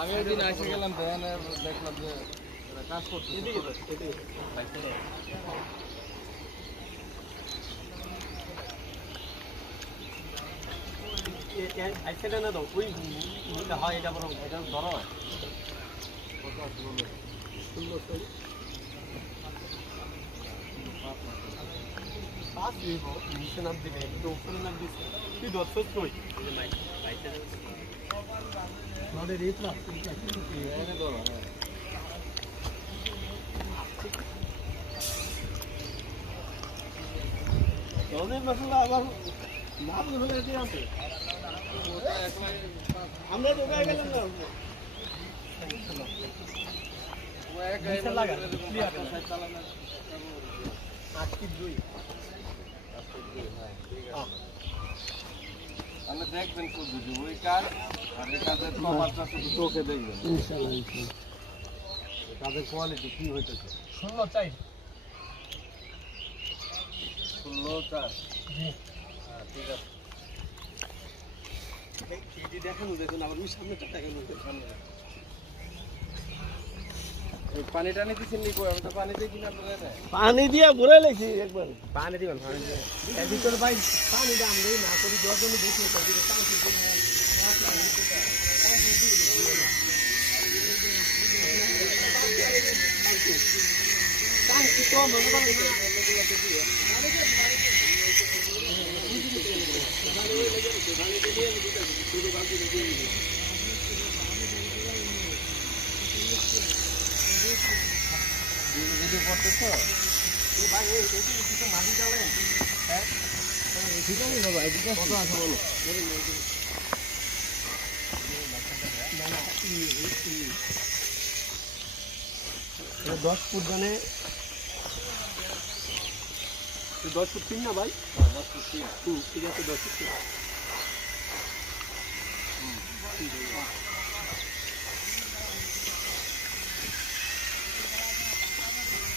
আমি ওই দিন এসে গেলাম দেখলাম যে কাজ করছে আইসেটা না দাও ওই হয় এটা বড় এটা ধরো পাঁচ নিচে নাম দিবে একটু উপরে নাম দিচ্ছে তুই দর্শক কই আমাদের এই প্লাস্টিক আমাদের মশলা আবার লাভ হলে দিয়ে আছে আমরা ঢোকায় গেলাম না দেখবেন শুধু ওই কাজ আর এই কাজের প্রভাবটা শুধু চোখে দেখবেন কাজের কোয়ালিটি কি হইতেছে 16 4 ঠিক আছে দেখানো দেখুন আবার ওই সামনেটা দেখানো সামনে পানি টানি দিচ্ছেন নি কই আমি তো পানি দিই কিনা আপনারা পানি দিয়া ভরে লেছি একবার পানি দিবেন পানি দিয়ে এর ভিতরে ভাই পানি দাম দেই না করি জল জন্য বেশি করে দিলে টাঙ্কি করে টাঙ্কি তো মনে করেন ভিডিও করতেছো ভাই এই কিছু মাটি ডালেন হ্যাঁ ঠিক আছে বাবা এদিকে কত আছে বলো না না 10 ফুট মানে 10 ফুট 3 না ভাই 10 ফুট 3 ঠিক আছে 10 ফুট 3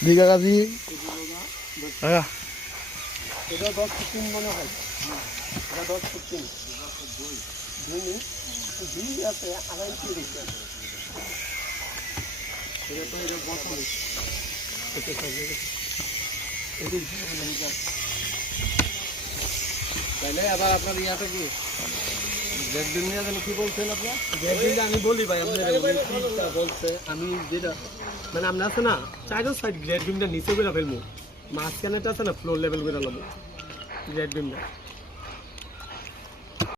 দিঘা গাজী এটা 10 ফুট 3 মনে হয় এটা 10 ফুট 3 দুই আছে আড়াই ফুট এটা তো এটা বসানো তাইলে আবার আপনার ইয়াটা কি দেখবেন নিয়ে জানি কি বলছেন আপনার যেটা আমি বলি ভাই আপনার বলছে আমি যেটা মানে আমরা আছে না চাইরো সাইড গ্রেড বিমটা নিচে করে ফেলবো মাঝখানেটা আছে না ফ্লোর লেভেল করে নেবো গ্রেড বিমটা